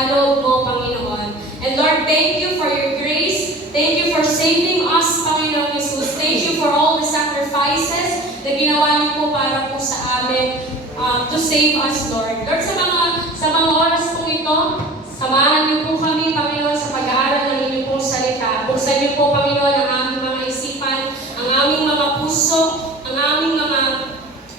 kaloob mo, Panginoon. And Lord, thank you for your grace. Thank you for saving us, Panginoon Jesus. Thank you for all the sacrifices na ginawa niyo po para po sa amin to save us, Lord. Lord, sa mga oras po ito, samahan niyo po kami, Panginoon, sa pag-aaral ng inyong pong salita. Buksan niyo po, Panginoon, ang aming mga isipan, ang aming mga puso, ang aming mga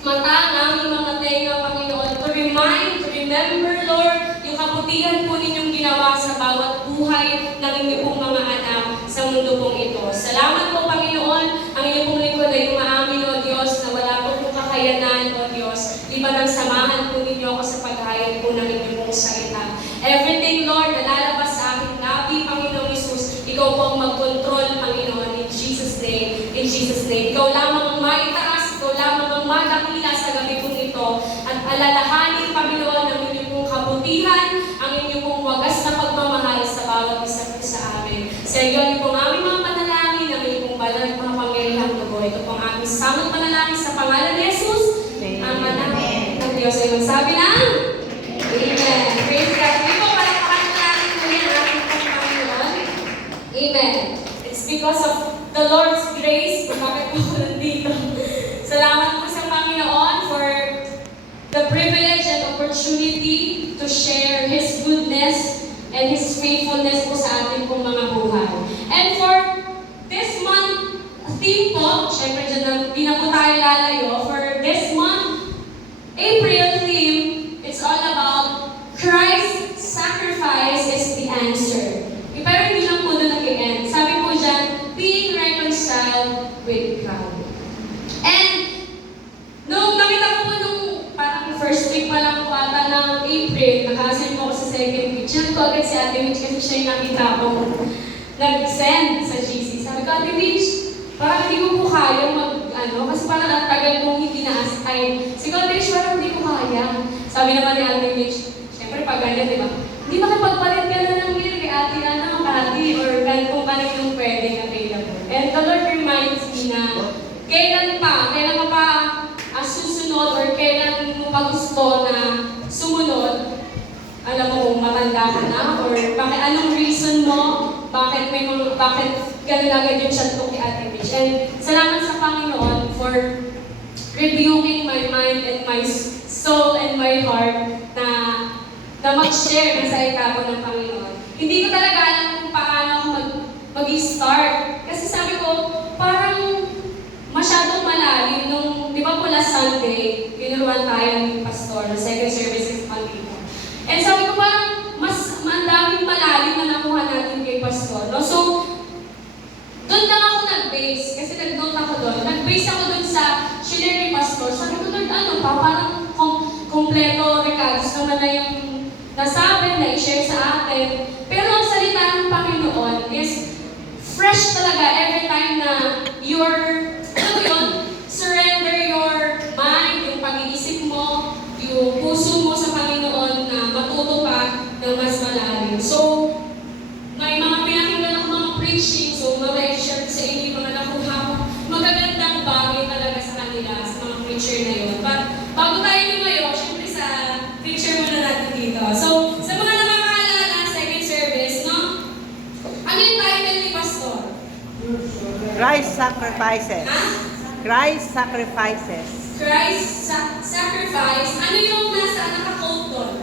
mata, ang aming mga tenga, Panginoon, to remember, Lord, yung kabutihan po ninyong ginawa sa bawat buhay ng inyong pong mga anak sa mundo pong ito. Salamat po, Panginoon, ang inyong pong lingkod ay umaamin, O Diyos, na wala po pong kakayanan, O Diyos, di ba nang samahan po ninyo ako sa paghayag po ng inyong pong salita. Everything, Lord, na lalabas sa aking labi, Panginoon Jesus, ikaw po ang mag-control, Panginoon, in Jesus' name. In Jesus' name. Ikaw lamang ang maitaas, ikaw lamang ang madakila sa gabi pong ito, at alalahanin, Panginoon, ang inyong pong kabutihan, ang inyong pong wagas na pagmamahal sa bawat isa po sa amin. Sa iyo pong aming mga panalangin, ang inyong pong banal at mga pangyarihang dugo. Ito pong aming samang panalangin sa pangalan ni Jesus. Ang anak ng Diyos ay magsabi na, Amen. Praise God. Hindi po palakpakan natin po yan ating pong Panginoon. Amen. It's because of the Lord's grace kung bakit po ako nandito. Salamat po sa Panginoon for the privilege and opportunity to share His goodness and His faithfulness po sa ating pong mga buhay. And for this month theme po, syempre dyan di na po tayo lalayo, for this month, April theme, it's all about Christ's sacrifice is the answer. Pero hindi lang po doon nag-end. Sabi po dyan, being reconciled with God. And nung nakita ko po nung parang first week pa lang po ata ng April, nakasin po ako sa second week. Diyan ko agad si Ate Mitch kasi siya yung nakita ko nag-send sa GC. Sabi ko, Ate Mitch, parang hindi ko po kaya kasi parang ang tagal kong hindi na-assign. Sige, Ate Mitch, parang hindi ko kaya. Sabi naman ni Ate Mitch, syempre pag ganyan, di ba? Hindi makipagpalit ka na ng year kay Ate or kung kanino yung pwedeng available. And the Lord reminds me na kailan ka pa susunod or kailan mo pa gusto na sumunod, alam mo kung matanda ka na or bakit anong reason mo, bakit ganun agad yung chat ko kay Ate Mitch. And salamat sa Panginoon for rebuking my mind and my soul and my heart na mag-share ng salita ko ng Panginoon. Hindi ko talaga alam kung paano ako mag-start. Kasi sabi ko, parang masyadong malalim nung, di ba po last Sunday, tinuruan tayo ng pastor, na second service ng dito. And sabi ko parang daming malalim na nakuha natin kay pastor. No? So, doon lang ako nag-base, kasi nag-note ako doon. Nag-base ako doon sa shinare ni pastor. Sabi ko, Lord, parang kompleto recados naman na yung nasabi, na i-share sa atin. Pero ang salita ng Panginoon is fresh talaga every time na surrender your mind, yung pag-iisip mo, yung puso mo sa Panginoon na matuto ka ng mas malalim. So, may mga pinakinggan ako mga preaching, so ma-share sa inyo yung mga nakuha ko. Magagandang bagay talaga sa kanila, sa mga preacher na yun. But, bago tayo lumayo, syempre sa preacher muna natin dito. So, sa mga nakakaalala, second service, no? Ano yung title ni Pastor? Christ sacrifices. Ha? Christ sacrifices. Christ sacrifice. Ano yung nasa naka-quote doon?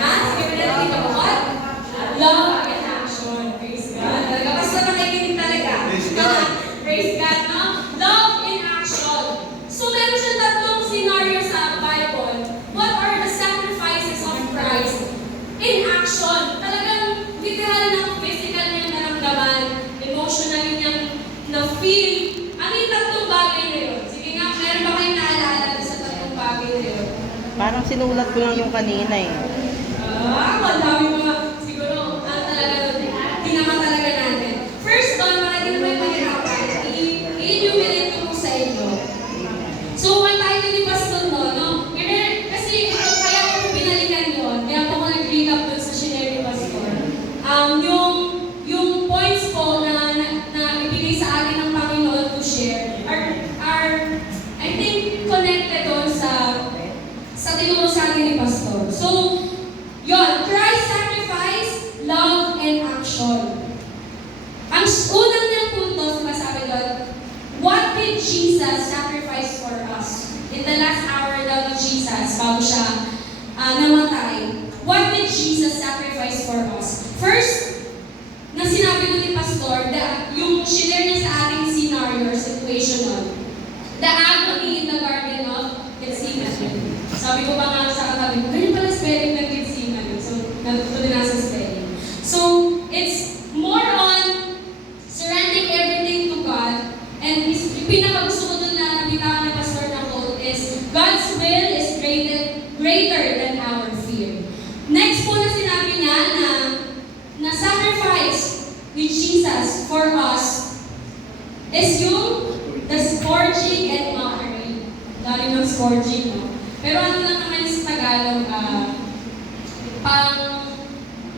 Ha? Sige ba natin ipapakot? Love and action. Praise God. Talaga, basta nakikinig talaga. Praise God, no? Love in action. So, meron siyang tatlong scenario sa Bible. What are the sacrifices of Christ in action? Talagang literal na physical niyang naramdaman, emotionally niyang na-feel. Ano yung tatlong bagay na yun? Sige nga, meron ba kayong naalala sa tatlong bagay na yun? Parang sinulat ko lang yung kanina eh. Ang dami mga, siguro, talaga doon, tinama talaga natin. First doon, para din naman mahirapan, i-enumerate ko po sa inyo. So, ang title ni Pastor no? Kasi kaya ko pinalikan yun, kaya po ako nag-recap doon sa shinare ni Pastor. Yung points po na ibigay sa akin ng Panginoon to share are I think, connected doon sa tinuro sa akin ni Pastor. So, Yon, Christ sacrifice, love, and action. Ang unang niyang punto, sumasabi doon, what did Jesus sacrifice for us? In the last hour daw ni Jesus, bago siya namatay, what did Jesus sacrifice for us? First, na sinabi ko ni Pastor, yung share niya sa ating scenario or situation nun, the agony in the Garden of Gethsemane. Sabi ko pa nga sa katabi ko, ganyan pala spelling ng Gethsemane. So, natuto din nasa spelling. So, it's more on surrendering everything to God. And yung pinakagusto ko dun na nabitawan ni Pastor na quote is, God's will is greater than our fear. Next po na sinabi niya na sacrifice ni Jesus for us is yung the scourging and mockery. Dali ng scourging, no? Pero ano lang naman sa Tagalog,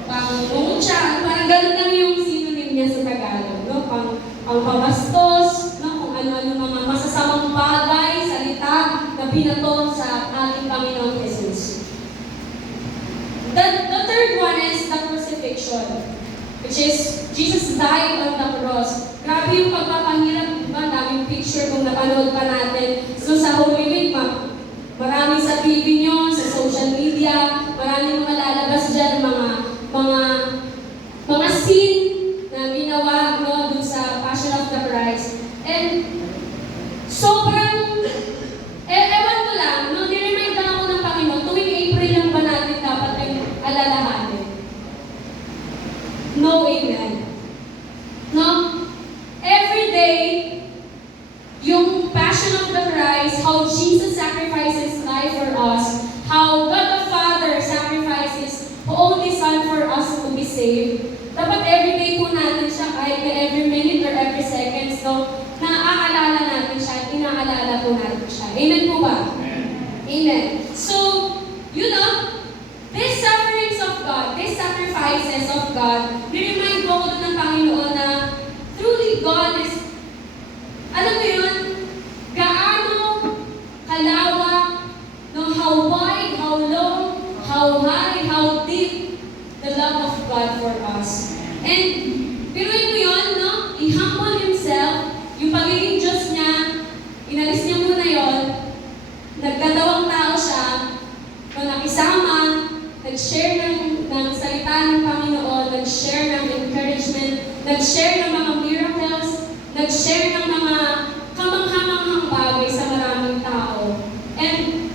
pang-mungcha, parang ganun lang yung synonym niya sa Tagalog, no? Pang-pabastos, no? Kung ano-ano mga masasamang bagay, salita na binato sa ating Panginoon Jesus. The third one is the crucifixion, which is Jesus died on the cross. Grabe yung pagpapahirap, diba? Daming picture kung napanood pa natin. So sa Holy Week, marami sa TV nyo, sa social media, maraming mga lalabas dyan, mga scene na ginawa, no, dun sa Passion of the Christ. And sobrang, ewan ko lang, no, niremind lang ako ng Panginoon, tuwing April lang ba natin dapat ay alalahanin? No, amen. No? Every day, yung Passion of the Christ, how Jesus sacrifices His life for us, how God the Father sacrifices His only Son for us to be saved. Dapat every day po natin siya, kahit na every minute or every second, so naaalala natin siya at inaalala po natin siya. Amen po ba? Amen. So, you know, these sufferings of God, these sacrifices of God, ni-remind po ko ng Panginoon na truly God is, alam mo yun, gaano kalawak, no, how wide, how long, how high, how deep the love of God for us. And, piruin mo yun, no? I-humble Himself, yung pagiging Diyos niya, inalis niya muna yun, nagkatawang tao siya, no, nakisama, nag-share ng salita ng Panginoon, nag-share ng encouragement, nag-share ng mga miracles, nag-share ng mga kamanghamanghang bagay sa maraming tao. And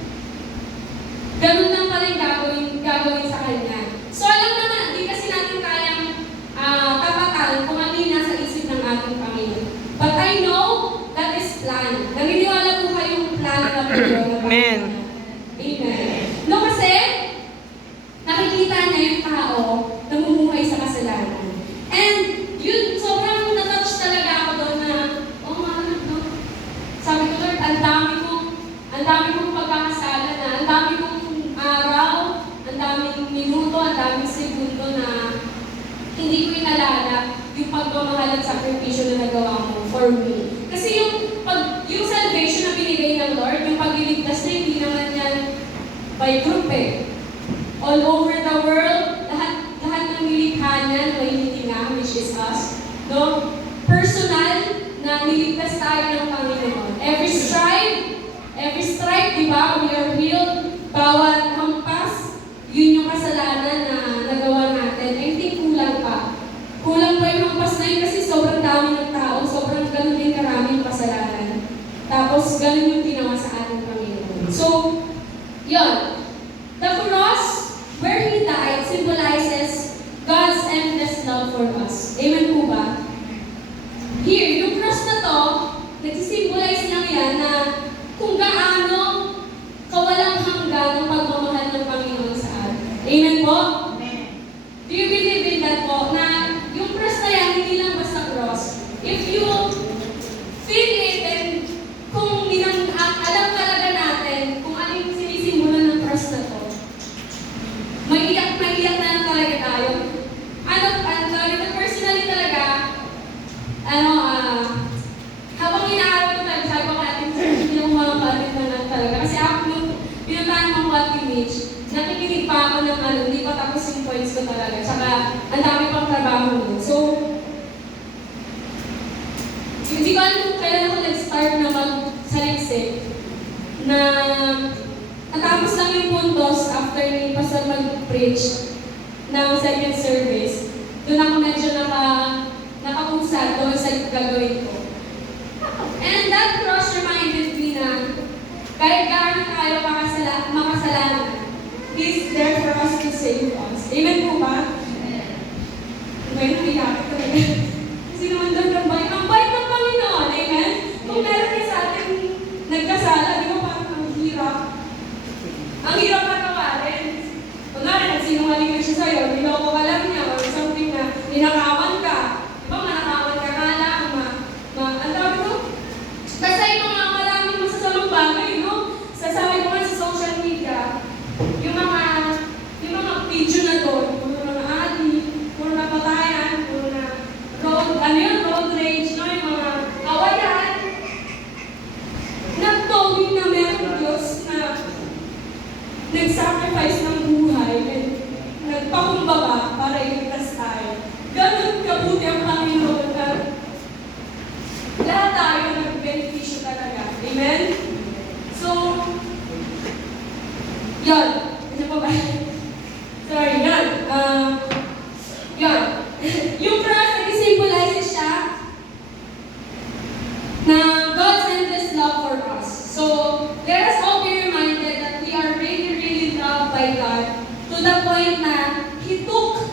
ganun lang pala yung gagawin sa Kanya. So alam naman, di kasi natin kayang tapatan kung ano yung nasa isip ng ating Panginoon. But I know that is plan. Naniniwala po kayong plan na Panginoon. Amen. Amen. No, kasi nakikita niya yung tao namumuhay sa kasalanan. And yun, sobrang natouch talaga ako doon na, oh man, no? Sabi ko, Lord, ang dami kong pagkakasala na, ang dami kong araw, ang daming minuto, ang daming segundo na hindi ko inalala yung pagmamahal at sakripisyo na nagawa mo for me. Kasi yung salvation na binigay ng Lord, yung pagliligtas na hindi naman yan by group eh. All over the world, lahat ng nilikha niya na hinihinga, which is us, no? Personal na niligtas tayo ng Panginoon. Every stripe, di ba? We are healed. Bawat hampas, yun yung kasalanan na nagawa natin. I think kulang pa. Kulang pa yung hampas na yun kasi sobrang dami ng tao, sobrang ganun din karaming kasalanan. Tapos ganun yung ginawa sa ating Panginoon. So, yun. The cross, where He died, symbolizes God's endless love for us. Amen po ba? Here, yung cross na to, nagsisymbolize lang yan na kung gaano kawalang hanggan ang pagmamahal ng Panginoon sa atin. Amen po? Amen. Do you believe in that po? Na yung cross na yan, hindi lang basta cross. If you feel it, and kung alam talaga natin kung ano yung sinisimulan ng cross na to, maiiyak na lang talaga tayo. Personally talaga, habang inaaral ko tayo, sabi ko kay ating hindi ako mga kapatid na lang talaga. Kasi ako nung pinuntahan ng What Image, nakikinig pa ako ng hindi pa tapos yung points ko talaga. Tsaka, ang dami pang trabaho nun. So, hindi ko alam kung kailan ako nag-start na mag-saliksik na natapos lang yung puntos after ni Pastor mag-preach ng second service. Doon ako medyo nakausad doon sa gagawin ko. And that cross reminded me na kahit gaano tayo makasalanan, He's there for us to save us. Amen po ba? Amen. Nahiyak talaga. Kasi naman doon ang bait ng Panginoon. Amen? Kung meron ka sa ating nagkasala, di ba parang ang hirap? Ang hirap patawarin. Kunwari, nagsinungaling na siya sa'yo, niloko ka lang niya, or something na ninakawan ka. Di ba, manakawan ka nga lang, ang tawag ko? Basta yung mga maraming masasamang bagay, no? Sasabi ko nga sa social media, yung mga video na doon, puro na adi, puro na patayan, puro na road rage, no? Yung mga awayan. Nagtowing na meron Diyos na nag-sacrifice ng buhay and nagpakumbaba para iligtas tayo. Ganun kabuti ang Panginoon na lahat tayo nag-beneficio talaga. Amen? So, yun. Ano pa ba? Sorry, yun. Yun. Yung cross, nag-symbolize siya na God sent His love for us. So, let us all be reminded that we are really, really loved by God to the point na He took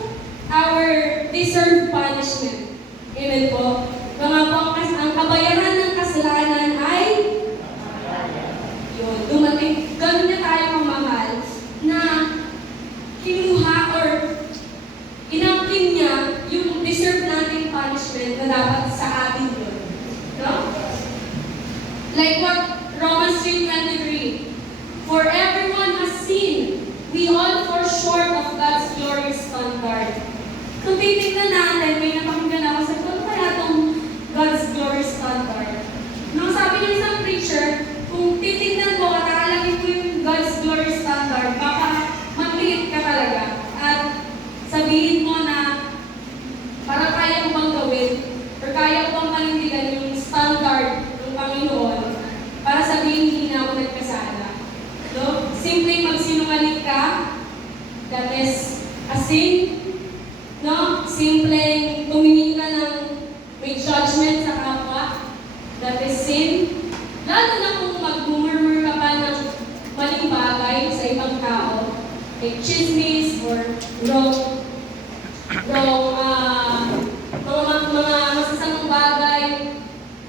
our deserved punishment. Amen po. Mga po, ang kabayaran ng kasalanan ay yun, dumating. Ganun niya tayo mamahal na kinuha or inangkin niya yung deserve nating punishment na dapat sa atin yun. No? Like what Romans 3:23, for everyone has sinned, we all fall short of God's glorious standard. Kung titignan natin, may napakinggan ako sa kung kaya itong God's glorious standard. Nung sabi niya isang preacher, kung titignan mo at aalamin mo yung God's glorious standard, baka magliit ka talaga. At sabihin mo na para kaya mo bang gawin or kaya mo bang panindigan yung standard ng Panginoon para sabihin hindi na ako nagkasala. No? Simpleng magsinungaling ka, that is a sin. No? Simpleng tumingin ka ng may judgment sa kapwa, that is sin. Lalo na kung mag-murmur ka pa ng maling bagay sa ibang tao, like chismis or mga masasamang bagay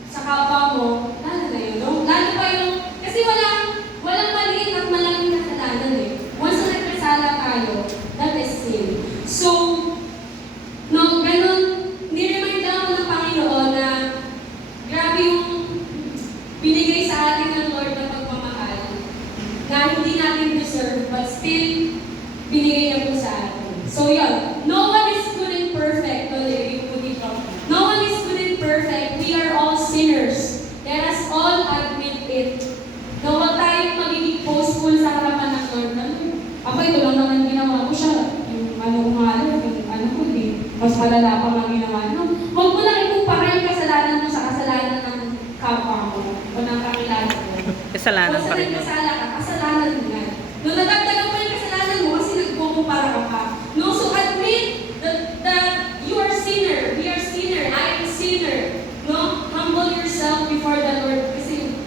sa kapwa mo, lalo na yun, no? Lalo pa yung, kasi walang maliit at malaking kasalanan eh. Once na nagkasala tayo, that is sin. So, no, ganun, niremind lang ako ng Panginoon na grabe yung binigay sa atin ng Lord na pagmamahal na hindi natin deserve but still binigay niya po sa atin. So yun, no one is good and perfect. No one is good and perfect. We are all sinners. Let us all admit it. No, wag tayong magiging boastful sa harapan ng Lord. Ako, ito lang naman ginawa ko siya. Yung umalo, yung ko, mas malala pa mga ginawa. No? Huwag mo lang ikumpara yung kasalanan mo sa kasalanan ng kapwa mo o ng kakilala mo. Kasalanan pa rin yun. Kasalanan mo yan. No, nadagdagan mo yung kasalanan mo kasi nagkukumpara ka pa. No, so admit that you are sinner. We are sinner. I am sinner. No, humble yourself before the Lord kasi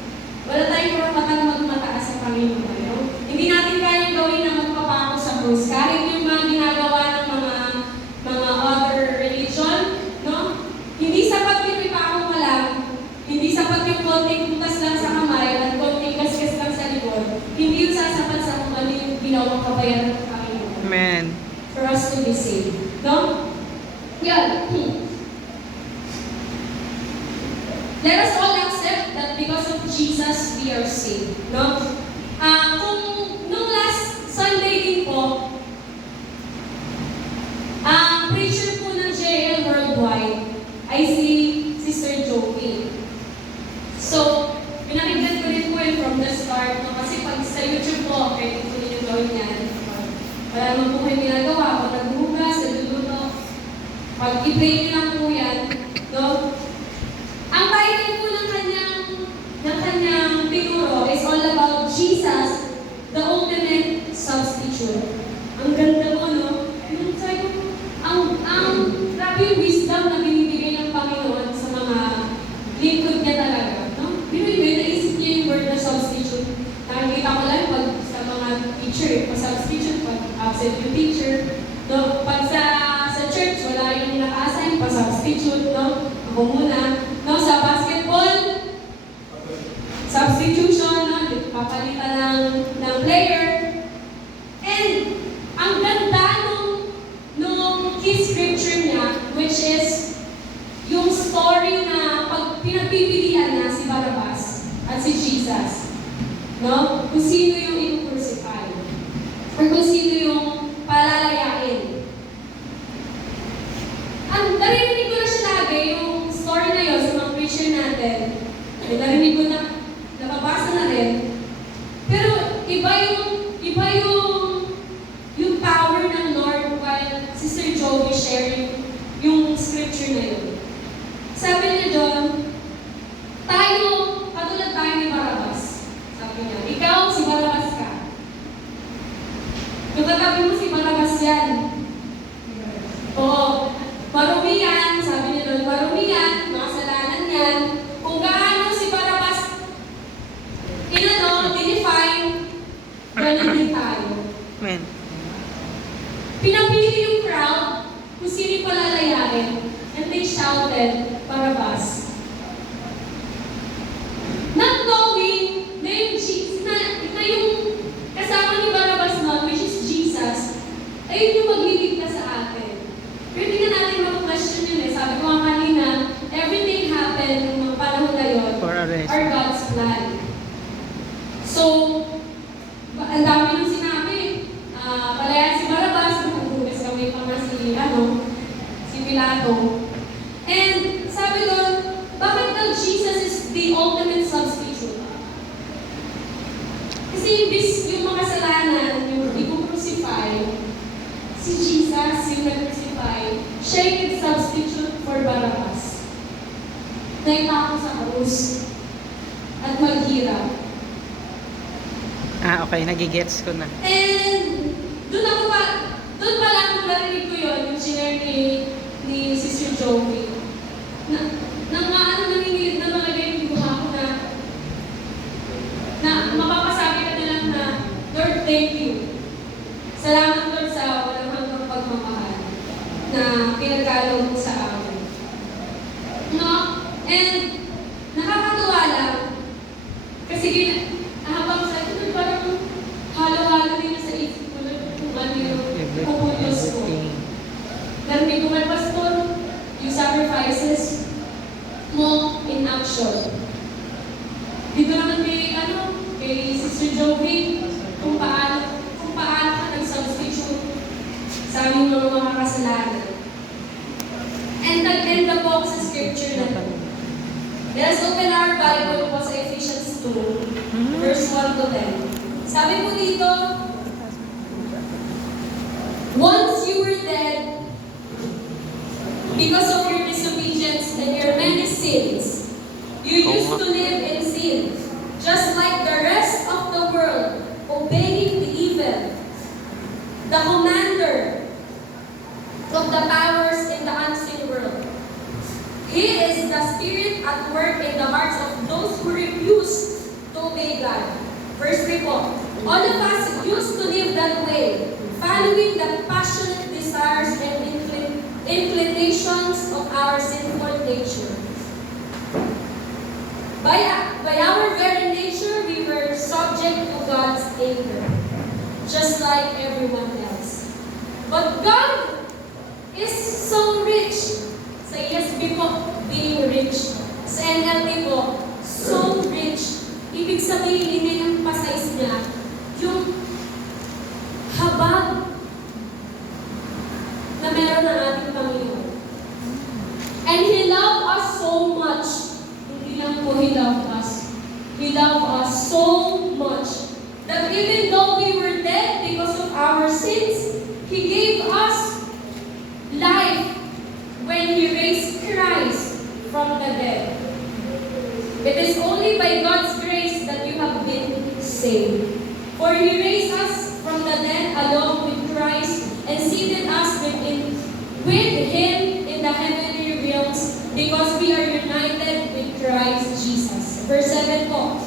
wala tayong karapatan magmataas sa Panginoon. No? Hindi natin kayang gawin na magpapako sa krus. Kahit yung mga ginagawa ng mga other religion, no? Hindi sapat yung ipako ka lang. Hindi sapat yung konting butas lang sa kamay at konting gasgas lang sa likod. Hindi yung sasapat sa kung ano yung ginawang kabayaran ng Panginoon. Amen. For us to be saved. No? Yan. Let us all accept that because of Jesus, we are saved. No? Kung nung last Sunday din po, preacher po ng JL Worldwide ay si Sister Joey. So, pinakinggan ko rin po yun from the start. No? Kasi pag sa YouTube po, pwede po ninyo gawin yan. wala naman po kayo ginagawa, pag naghuhugas, nagluluto, pag i-play nyo lang po yan, no? Ang title po ng kanyang tinuro is all about Jesus, the ultimate substitute. Ang ganda mo, no? Yung sabi ko, grabe yung wisdom na binibigay ng Panginoon sa mga lingkod niya talaga, no? Binibigay, naisip niya yung word na substitute. Nakikita ko lang pag sa mga teacher, pa-substitute, pag absent yung teacher, no? Pag sa church, wala yung naka-assign, pa-substitute, no? Ako muna. No, sa basketball, substitution, no? Papalitan ng player. And ang ganda nung key scripture niya, which is yung story na pag pinagpipilian na si Barrabas at si Jesus, no? Kung sino yung i-crucify or kung sino yung palalayain. Ang narinig ko na siya lagi, yung story na yun sa mga preacher natin. Narinig ko na, nababasa na rin. Pero iba yung power ng Lord while Sister Joey sharing yung scripture na yun. Sabi niya doon, katulad tayo ni Barrabas. Sabi niya, ikaw si Barrabas ka. Yung katabi mo si Barrabas yan. Oo. Marumi yan, sabi niya doon, marumi yan, makasalanan yan. Kung gaano si Barrabas, dinefine, ganun din tayo. Amen. Pinapili yung crowd kung sino palalayain, and they shouted, Barrabas. Not knowing na yung kasama ni Barrabas noon, which is Jesus, ayun yung magliligtas sa atin. Pero hindi na natin mag-question yun eh. Sabi ko nga kanina, everything happened ng mga panahon na yun are God's plan. So, ang dami nung sinabi. Palayan si Barrabas, maghuhugas kami pa nga si Pilato. And sabi doon, bakit daw Jesus is the ultimate substitute? Kasi yung makasalanan, yung i-crucify, si Jesus, yung nag-crucify, siya yung nag-substitute for Barrabas. Naitako sa krus at maghirap. Okay, nagigets ko na. And doon pa lang nung narinig ko yun, yung share ni Sister Joey. Nangingilit na talaga yung buha ko na mapapasabi ka na lang na, Lord, thank you. Salamat, Lord, sa walang hanggang pagmamahal na pinagkaloob mo sa amin. No? And nakakatuwa lang kasi habang sa ito, parang halo-halo din na sa isip ko kung ano yung pupulos ko. Narinig ko nga, Pastor, yung sacrifices mo in action. Dito naman kay Sister Joey, kung paano ka nag-substitute sa aming mga kasalanan. And nag-end po ako sa scripture na ito. Let us open our Bible po sa Ephesians 2, verse 1 to 10. Sabi po dito, once you were dead because of your disobedience and your many sins, you used to live in sin, just like the rest of the world, obeying the evil, the commander of the powers in the unseen world. He is the spirit at work in the hearts of those who refuse to obey God. Verse 3 po, all of us used to live that way, following the passionate desires and inclinations of our sinful nature. By our very nature, we were subject to God's anger, just like everyone else. But God is so rich. Sa ESB po, being rich. Sa NLT po, so rich. Ibig sabihin, hindi ng pasais niya yung habag na meron ng ating Panginoon. And He loved us so much. Hindi lang po He loved us. He loved us so much that even though we were dead because of our sins, He raised us from the dead along with Christ and seated us with Him in the heavenly realms because we are united with Christ Jesus. Verse 7 po.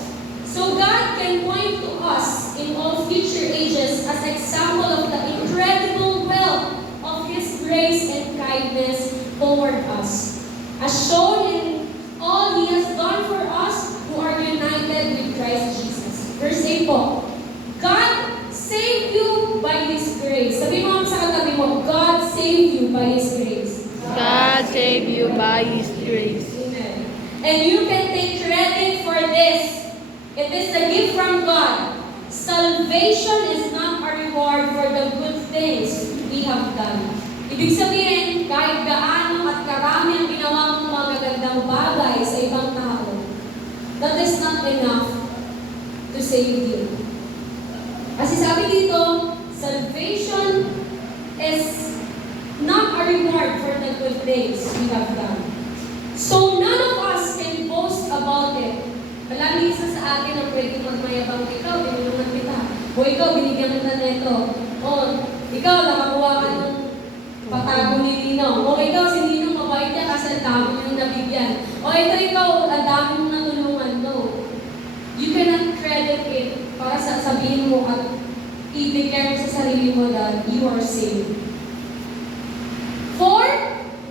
So God can point to us in all future ages as example of the incredible wealth of His grace and kindness toward us, as shown in all He has done for us who are united with Christ Jesus. Verse 8 po. God saved you by His grace. Sabi mo sa katabi mo, God saved you by His grace. God save you by His grace. Amen. And you can take credit for this. It is a gift from God. Salvation is not a reward for the good things we have done. Ibig sabihin, kahit gaano at karami ang ginawa mong mga magagandang bagay sa ibang tao, that is not enough to save you. Kasi sabi dito, salvation is not a reward for the good things we have done. So none of us can boast about it. Palagi isa sa atin ang pwede magmayabang, ikaw, binulungan kita. O ikaw, binigyan kita nito. O ikaw, nakakuha ka ng patago ni Ninong. O ikaw, si Ninong mabait niya kasi ang dami niyong nabigyan. O ikaw, ang dami mong natulungan. No. You cannot credit it para sabihin mo at i-declare mo sa sarili mo that you are saved. For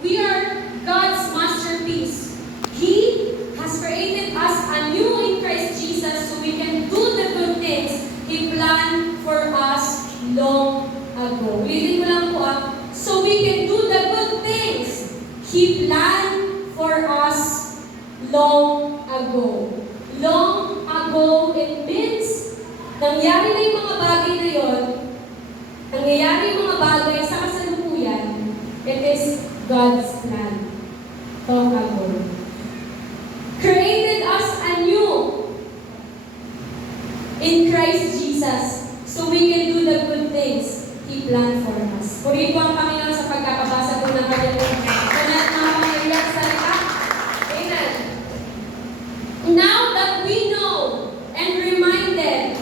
we are God's masterpiece. He has created us anew in Christ Jesus so we can do the good things He planned for us long ago. Ulitin ko lang po so we can do the good things He planned for us long ago. Long ago, it means nangyari na yung mga bagay na yon, nangyayari yung mga bagay sa kasalukuyan, it is God's plan. Long ago. Created us anew in Christ Jesus so we can do the good things He planned for us. Purihin po ang Panginoon sa pagkakabasa po ng kanyang mga salita. Amen. Now that we know and reminded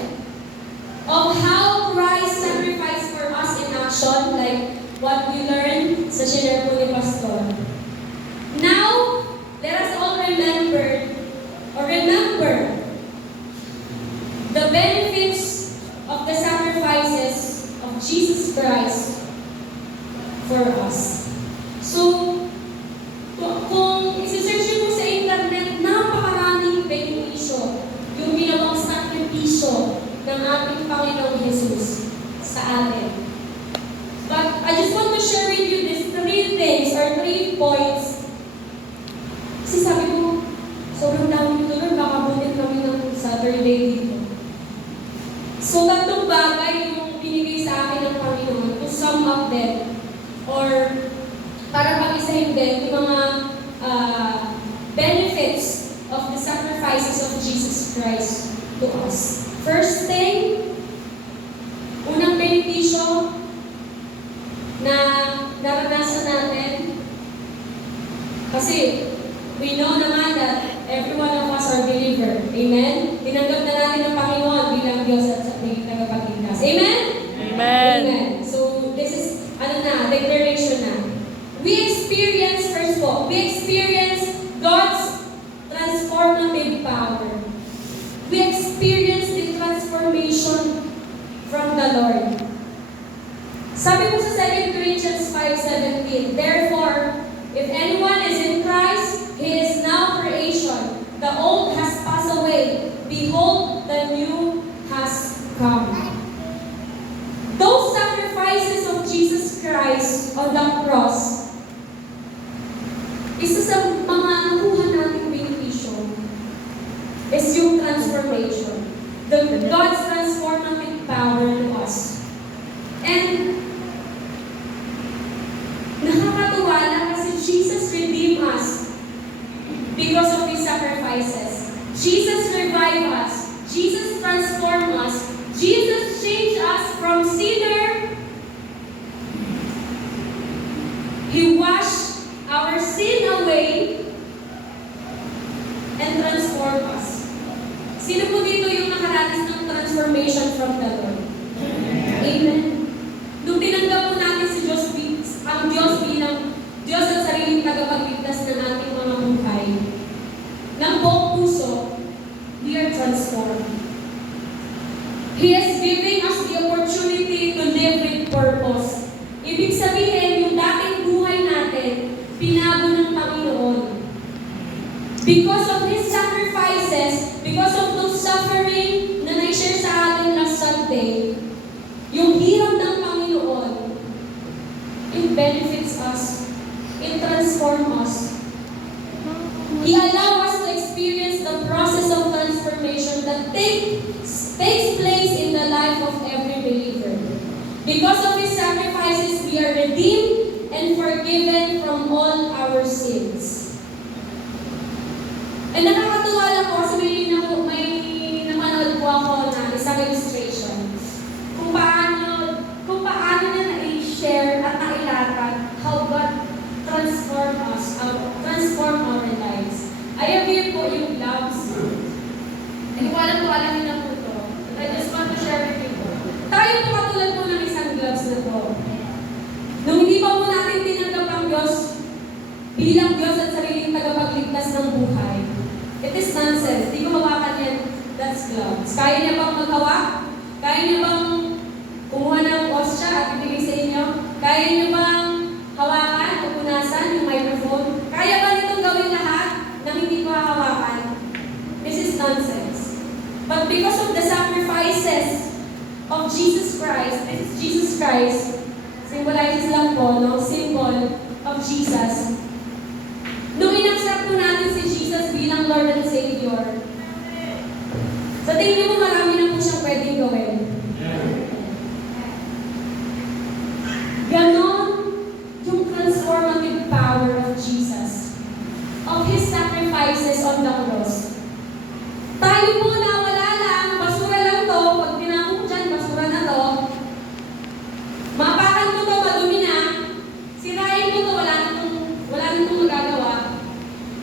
of how Christ sacrificed for us in action, like what we learned sa share po ni Pastor. Now, let us all remember the benefits of the sacrifices of Jesus Christ for us. So, kung isi-search nyo po sa internet, napakaraming benepisyo yung ginawang sakripisyo ng ating Panginoong Jesus sa atin. But I just want to share with you these 3 things or 3 points. Kasi sabi ko, sobrang dami nito nun, makabutin kami ng Saturday dito. So, 3 bagay yung binigay sa akin ng Panginoon to sum up them or para pag-isahin din yung mga benefits of the sacrifices of Jesus Christ to us. First thing, unang benepisyo na naranasan natin, kasi we know naman that every one of us are believer. Amen? Tinanggap na natin ang Panginoon bilang Diyos at naging tagapagligtas. Amen? Amen. Amen. So, this is, declaration na. We experience God's transformative power. We experience the transformation from the Lord. Sabi mo sa 2 Corinthians 5:17, therefore, if anyone is in Christ, he is now creation. The old has passed away. Behold, the new has come. Those sacrifices of Jesus Christ on the cross, isa sa mga nakuha nating benepisyo is yung transformation. God's transformative power to us. And nakakatuwa lang kasi Jesus redeemed us because of His sacrifices. Jesus revived us. Jesus transformed us. Jesus changed us from sinner. He washed our sin away and transformed us. Sino po dito yung nakaranas ng transformation from the Lord? yung hirap ng Panginoon, it benefits us. It transforms us. He allows us to experience the process of transformation that takes place in the life of every believer. Because of His sacrifices, we are redeemed and forgiven from all our sins. And nakakatuwa lang po kasi may napanood po ako na isang illustration kung paano niya na-share at nailatag how God transform our lives. I have here po yung gloves. Hindi ko alam kung alam niyo na po ito. I just want to share with you. Tayo po katulad po ng isang gloves na po. Nung hindi pa po natin tinanggap ang Diyos bilang Diyos at sariling tagapagligtas ng buhay, it is nonsense. Di ko hawakan yan. That's gloves. Kaya niya bang maghawak? Kaya niya bang kumuha ng ostya at ibigay sa inyo? Kaya niya bang hawakan o punasan yung microphone? Kaya ba nitong gawin lahat na hindi ko hahawakan? This is nonsense. But because of the sacrifices of Jesus Christ, this is Jesus Christ, symbolizes lang po, no? Symbol of Jesus. Nung inaccept po natin si Jesus bilang Lord and Savior, sa tingin mo marami na po siyang pwedeng gawin. Ganon yung transformative power of Jesus, of His sacrifices on the cross. Tayo po na wala lang, basura lang to, pag tinapon ko dyan, basura na to, mapakan ko to, madumi na, sirain ko to, wala na itong magagawa.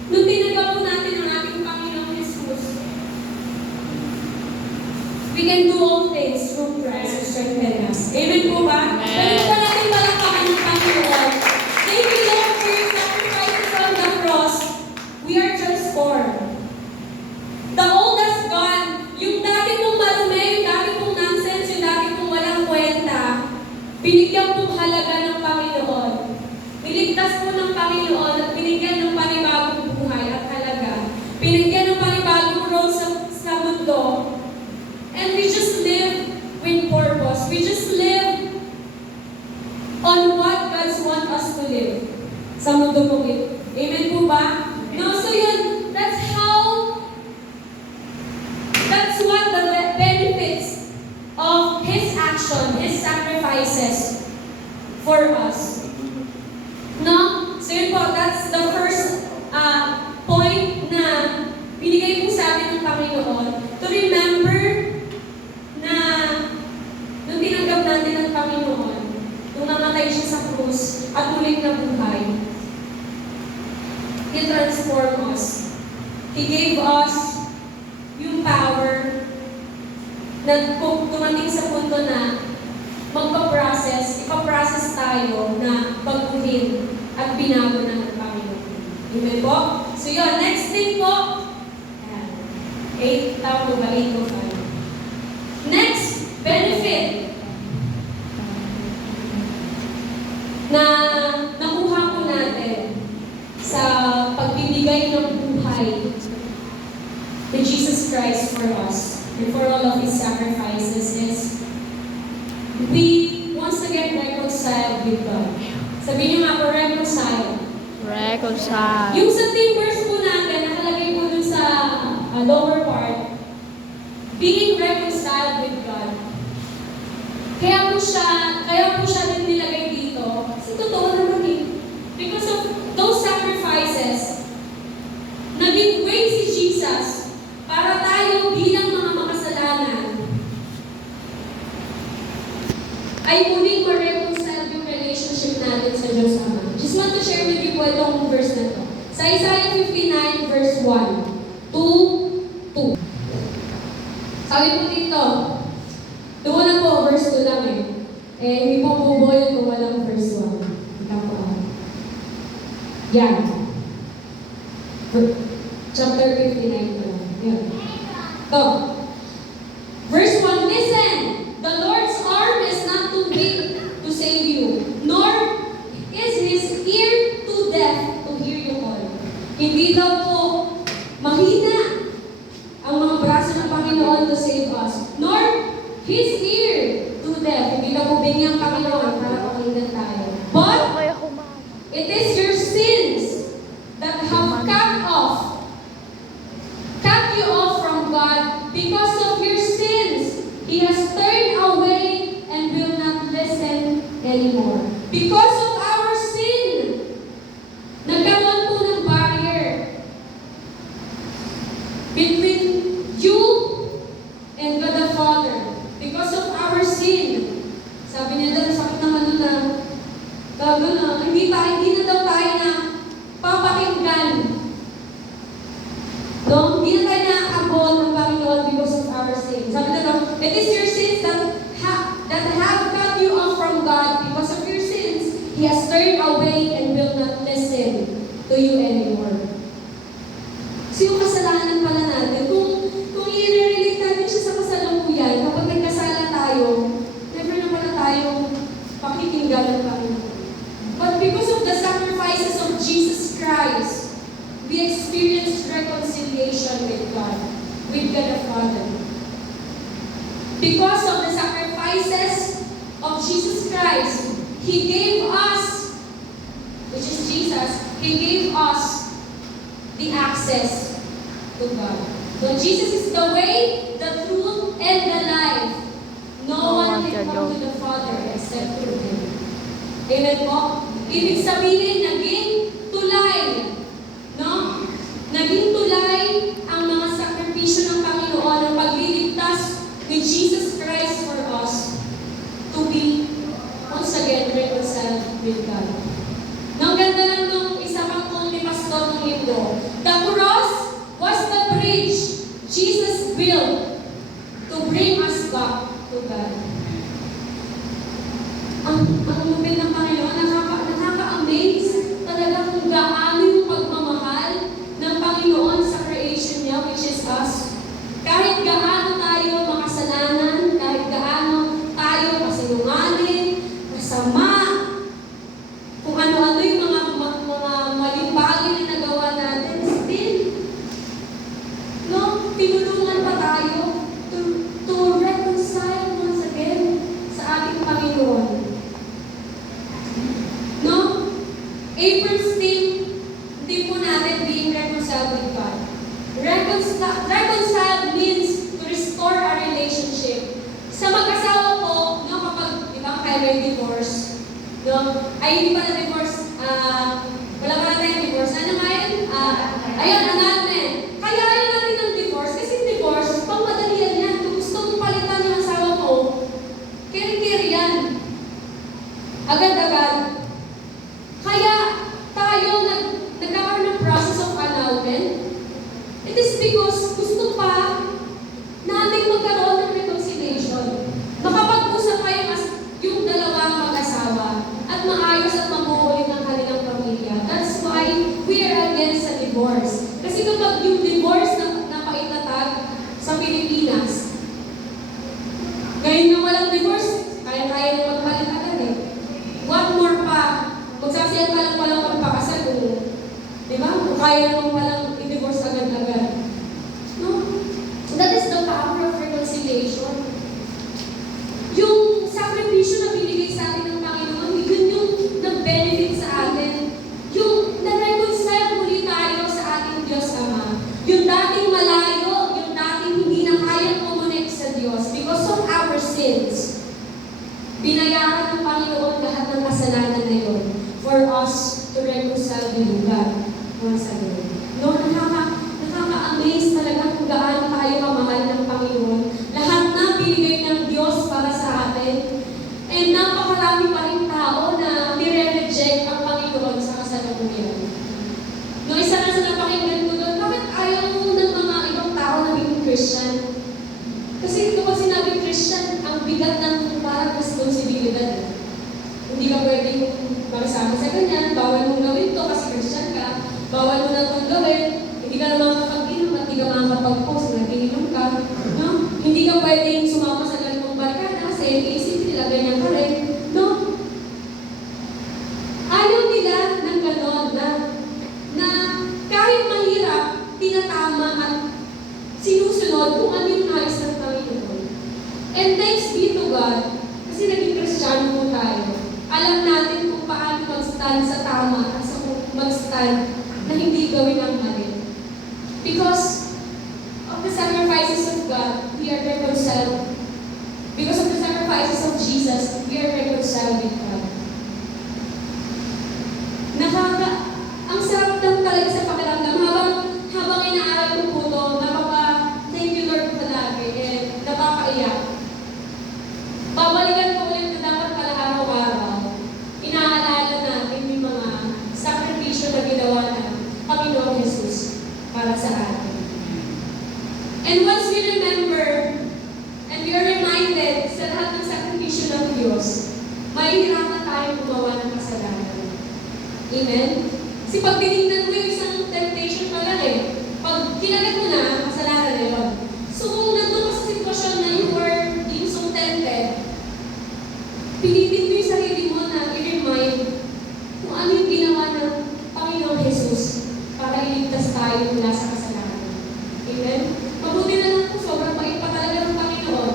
Nung tinanggap po natin ang ating Panginoong Jesus, we can do all things through Christ who strengthens us. Amen po ba? Pwede ba natin palakpakan ng Panginoon? Thank you, Lord, for your sacrifices on the cross. We are transformed. The old has gone. Yung dati pong malume, yung dati pong nonsense, yung dati pong walang kwenta, binigyan pong halaga ng Panginoon. Niligtas po ng Panginoon at binigyan ng panibagong buhay at halaga. Binigyan ng panibagong role sa mundo. And we just live with purpose. We just live on what God wants us to live sa mundo po ito. Amen po ba? No, so yun, that's what the benefits of His action, His sacrifices for us. No? So yun po, that's the first point na binigay po sa atin ng Panginoon to remember na nung tinanggap natin ang Panginoon, nung namatay siya sa krus at muling nabuhay, He transformed us. He gave us yung power na tumating sa punto na ipaprocess tayo na baguhin at binago ng Panginoon. Amen po? So yun, next thing po, 8 tao ba? 8 o 5. Next benefit na nakuha po natin sa pagbibigay ng buhay ni Jesus Christ for us and for all of His sacrifices is we once again reconciled with God. Sabihin niyo nga po, reconcile. Reconcile. Yung sa theme verse po natin, nakalagay po dun sa lower part, being reconciled with God. Kaya po siya din nilagay dito. Kasi totoo naman eh. Because of those sacrifices, naging way si Jesus para tayo bilang mga makasalanan ay muling ma-reconcile yung relationship natin sa Diyos Ama. Just want to share with you po itong verse na to. Sa Isaiah 59 verse 1, 2. Sabi po dito, doon na po, verse 2 lang eh. Hindi po bubuo yun kung walang verse 1. Ika po. Yan. Chapter 59 po. Yan. To. Verse 1, listen! The Lord's arm is not too big to save you, nor is His ear too deaf to hear you call. Hindi daw po mahina ang mga braso ng Panginoon to save us, nor His ear too deaf. Hindi ikabubing niyang Panginoon para pakinggan tayo. But it is your sins that have cut you off from God. Because of your sins, He has turned away and will not listen anymore. Because of our sin, nagkaroon po ng barrier between you and God the Father. Because of our sin. Sabi niya daw, sakit naman nun na, gago na, hindi na daw tayo na papakinggan. No? Hindi na tayo nakakabot ng Panginoon because of our sin. Sabi na daw, it is your sins that have cut you off from God. Because of your sins, He has turned away and will not listen to you anymore. So yung kasalanan pala natin, kung i-relate natin siya sa kasalukuyan, kapag nagkasala tayo, never na pala tayong pakikinggan ng Panginoon. But because of the sacrifices of Jesus Christ, we experience reconciliation with God the Father. Because of the sacrifices of Jesus Christ, He gave us, which is Jesus, He gave us the access to God. So Jesus is the way, the truth, and the life. No one can come to the Father except through Him. Amen po? Ibig sabihin, naging tulay. No? Naging tulay ang mga sakripisyo ng Panginoon, ang pagliligtas ni Jesus Christ for us to be once again reconciled with God. Nang ganda lang nung isa pang kong ni Pastor ng Indo. The cross was the bridge Jesus built to bring us back to God. Ang lupit ng Panginoon, nakaka-amaze talaga kung gaano yung pagmamahal ng Panginoon sa creation niya, which is us. Kahit gaano tayo makasalanan, kahit gaano tayo kasinungaling, masama, kung ano-ano yung mga maling bagay na nagawa natin, still, no, tinulungan pa tayo to reconcile once again sa ating Panginoon. No? April's theme, hindi po natin being reconciled with God. Reconciled means to restore a relationship. Sa mag-asawa po, no, kapag, di ba, kayo may divorce, no, ay hindi pala divorce, wala pala tayong divorce. Ano nga yun? Ayun, annulment. Kaya ayaw natin ng divorce, kasi divorce, pang madalian yan. Kung gusto mong palitan yung asawa mo, kiri-kiri yan. Agad-agad. Kaya tayo nagkakaroon ng process of annulment. It is because gusto pa natin magkaroon ng reconciliation. Makapag-usap kayo yung dalawang mag-asawa at maayos at mabuhay ng kanilang pamilya. That's why we are against sa divorce. Kasi kapag yung divorce na paitatag sa Pilipinas, ngayon na walang divorce, kaya-kaya na magpalit agad eh. What more pa? Magsasiyan ka lang palang magpakasal kung, di ba? Kung kaya naman palang i-divorce agad-agad. No? That is the power of reconciliation. Yung sakripisyo na binigay sa atin ng Panginoon, yun yung nag-benefit sa atin. Yung na-reconcile muli tayo sa ating Diyos Ama. Yung dating malayo, yung dating hindi na kaya kumonek sa Diyos because of our sins. Binayaran ng Panginoon lahat ng kasalanan na yun for us to reconcile with God once again. No, nakaka-amaze talaga kung gaano tayo mamahal ng Panginoon. Lahat na binigay ng Diyos para sa atin. And napakarami pa rin tao na nire-reject ang Panginoon sa kasalukuyan. No, isa na sa napakinggan ko doon, bakit ayaw mo ng mga ibang tao na maging Christian? Kasi kapag sinabi Christian, ang bigat ng parang responsibilidad. Hindi ka pwedeng magsama sa ganyan, bawal mong gawin to kasi Christian ka, bawal mo na itong gawin, hindi ka na makakapag-inom at hindi ka makakapag-post, nag-inom ka, no? Hindi ka pwedeng sumama sa ganitong barkada kasi iisip nila ganyan ka rin, no? Ayaw nila ng ganon na kahit mahirap, tinatama at sinusunod kung ano yung nais ng Panginoon. And thanks be to God, kasi naging Christian alam natin kung paano mag-stand sa tama at sa mag-stand na hindi gawin ang mali. Because of the sacrifices of God, we are reconciled. Because of the sacrifices of Jesus, we are reconciled with God. Ang sarap lang talaga sa pakiramdam. Habang inaaral ko po ito, thank you Lord palagi, and napapaiyak. Babalikan ko ulit na dapat pala araw-araw. Inaalala natin yung mga sakripisyo na ginawa ng Panginoong Jesus para sa atin. And once we remember, and we are reminded sa lahat ng sakripisyo ng Diyos, mahihirapan tayong gumawa ng kasalanan. Amen? Kasi pag tinignan mo yung isang temptation pa lang pag kinagat mo na, kasalanan na yun. So kung nandun ka sa sitwasyon na you were being so tempted, pilitin mo yung sarili mo na i-remind kung ano yung ginawa ng Panginoong Jesus para iligtas tayo mula sa kasalanan. Amen? Mabuti na lang po, sobrang bait pa talaga ng Panginoon.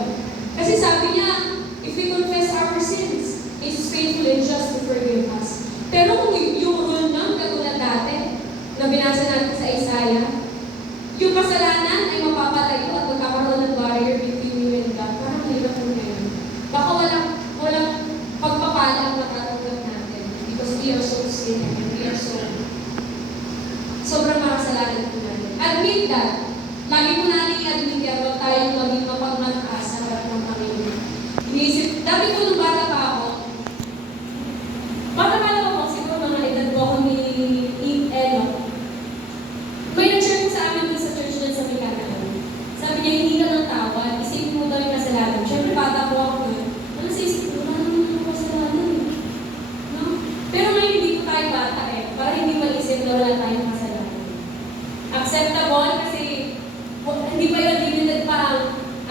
Kasi sabi niya, if we confess our sins, He is faithful and just to forgive us. Pero kung yung rule ng katulad dati, na binasa natin sa Isaiah, yung kasalanan ay mapapalayo at magkakaroon ng barrier between you and God. Parang hirap mo ngayon. Baka walang pagpapala ang matatanggap natin because we are so sinner and we are sobrang makasalanan po natin. Admit that. Lagi po natin i-admit yan, huwag tayong maging mapagmataas sa harap ng Panginoon. Iniisip, dati ko nung bata pa ako, siguro mga edad ko ako ni Enoch. May nag-share po sa amin sa church din sa Micanaan. Sabi niya, hindi ka ng tawad, isipin mo daw yung kasalanan. Siyempre, bata po ako nun. Ano sa isip ko, wala naman yung kasalanan no? Pero ngayon hindi po tayo bata para hindi maisip na wala tayong kasalanan. Acceptable kasi hindi pa yun limited pa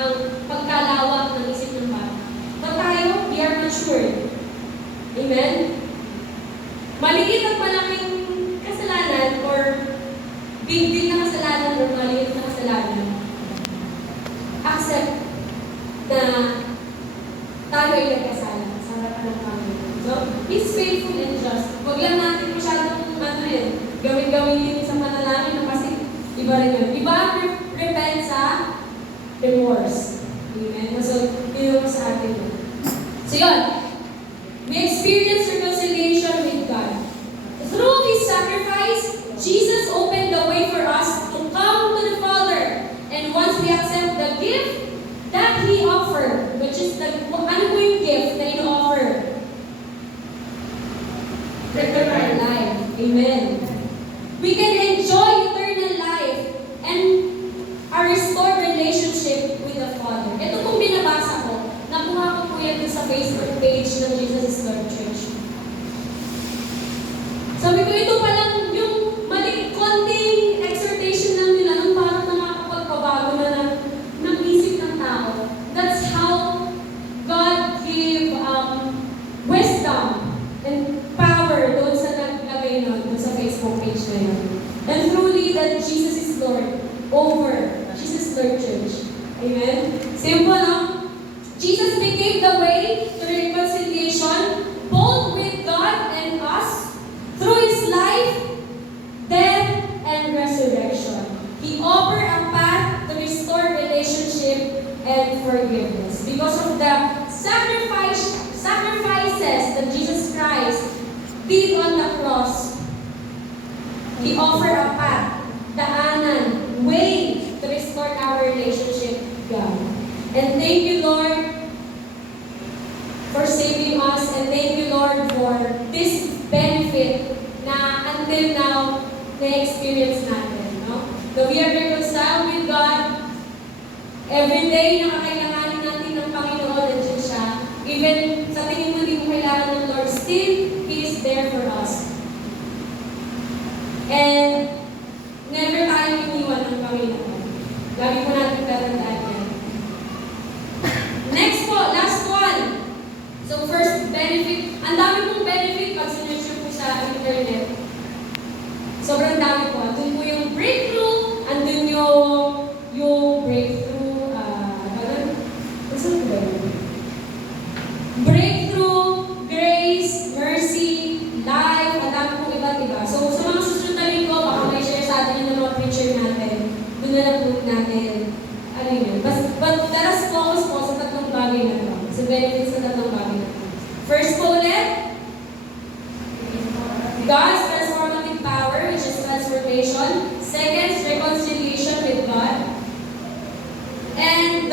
ang pagkalawak ng isip ng bata. But tayo, we are mature. Amen? Maliit at malaking kasalanan or big deal na kasalanan or maliit na kasalanan, accept na tayo ay nagkasala sa harapan ng Panginoon. So, He's faithful and just. Huwag lang natin masyadong gawin din sa panalangin na kasi iba rin yun. Iba ang repent sa remorse. Amen? So, yun sa atin yun. So, yun. We experience reconciliation with God. Through His sacrifice, Jesus opened the way for us to come to the Father. And once we accept the gift that He offered, which is ano po yung gift na ino-offer? Eternal life. Amen. We can enjoy eternal life and a restored relationship with the Father. Ito pong binabasa ko, nakuha ko po yan sa Facebook page ng Jesus is Lord Church. Sabi ko, ito palang yung konting exhortation lang nila nung parang nakakapagpabago na ng isip ng tao. That's how God gave wisdom and power doon sa naglagay doon sa Facebook page na yun. And truly that Jesus is Lord over Jesus Lord Church. Amen? Simple, no? Jesus became the way to reconciliation both with God and us through His life, death, and resurrection. He offered a path to restore relationship and forgiveness. Because of the sacrifices that Jesus Christ did on the cross, He offered a path, daanan, way to restore our relationship with God. And thank you, Lord, for saving us, and thank you, Lord, for this benefit na until now na-experience natin. No? That we are reconciled with God. Every day, nakakailanganin natin ng Panginoon, nandiyan siya. Even sa tingin mo, hindi mo kailangan ng Lord, still, He is there for us. And never tayo iniwan ng Panginoon. Lagi po natin tatandaan yan. Next po, last one. So first, benefit. Ang dami pong benefit pag sinerge po sa internet. Sobrang dami po. Andun po yung breakthrough, andun yung breakthrough, breakthrough, grace, natin ano yun. But let us focus po sa tatlong bagay na to. Sa benefits sa tatlong bagay na to. First po ulit, God's transformative power, which is transformation. Second, reconciliation with God. And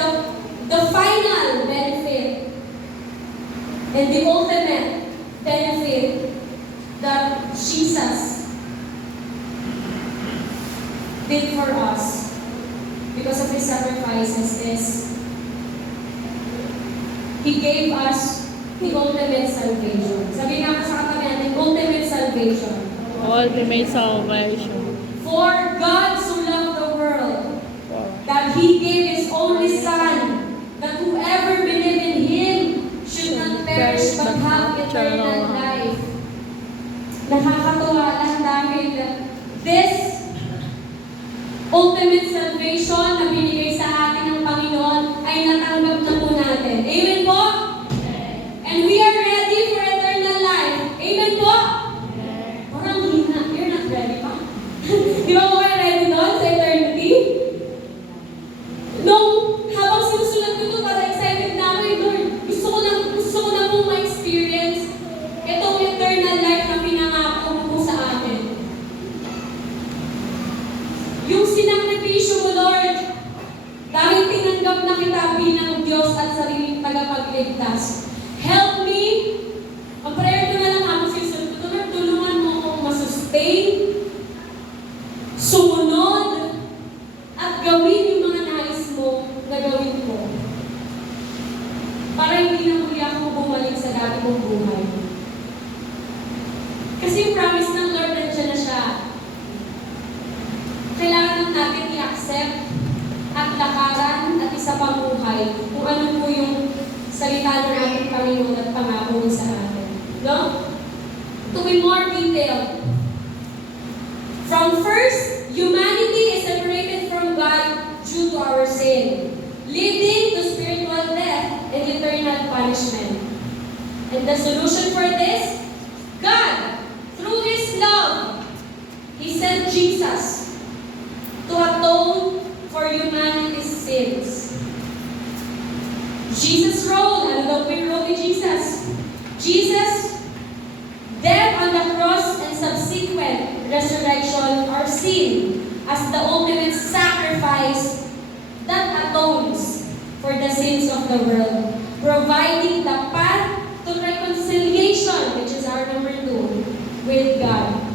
the final benefit and the ultimate benefit that Jesus did for us because of His sacrifices is He gave us the ultimate salvation. Sabi nga sa katabi natin, ultimate salvation. Ultimate salvation. For God so loved the world that He gave His only Son, that whoever believe in Him should not perish but have eternal life. Nakakatuwa lang dahil this ultimate salvation na binigay sa atin ng Panginoon ay natanggap na po natin. Amen po? And we are ready for eternal life. Amen po? Parang hina. You're not ready pa? Di ba po kayo ready doon sa eternity? Nung habang sinusulat ko ito, parang excited na ako, Lord. Gusto ko na pong ma-experience itong eternal life na pinangako mo po sa atin. Yung sinakripisyo mo, Lord, dahil tinanggap na kita bilang Diyos at sariling tagapagligtas. Help me. Ang prayer ko na lang habang sinusunod ko, Lord, tulungan mo akong masustain, sumunod, at gawin yung mga nais mo na gawin ko. Para hindi na muli ako bumalik sa dati kong buhay. Kasi yung promise ng Lord, nandiyan na siya. Kailangan natin i-accept at lakaran at isapamuhay kung ano po yung salita ng ating Panginoon at pangako niya sa atin. No? To be more detailed. From first, humanity is separated from God due to our sin, leading to spiritual death and eternal punishment. And the solution for this? God, through His love, He sent Jesus to atone for humanity's sins. Jesus' role, ano daw po yung role ni Jesus? Jesus' death on the cross and subsequent resurrection are seen as the ultimate sacrifice that atones for the sins of the world, providing the path to reconciliation, which is our number 2, with God.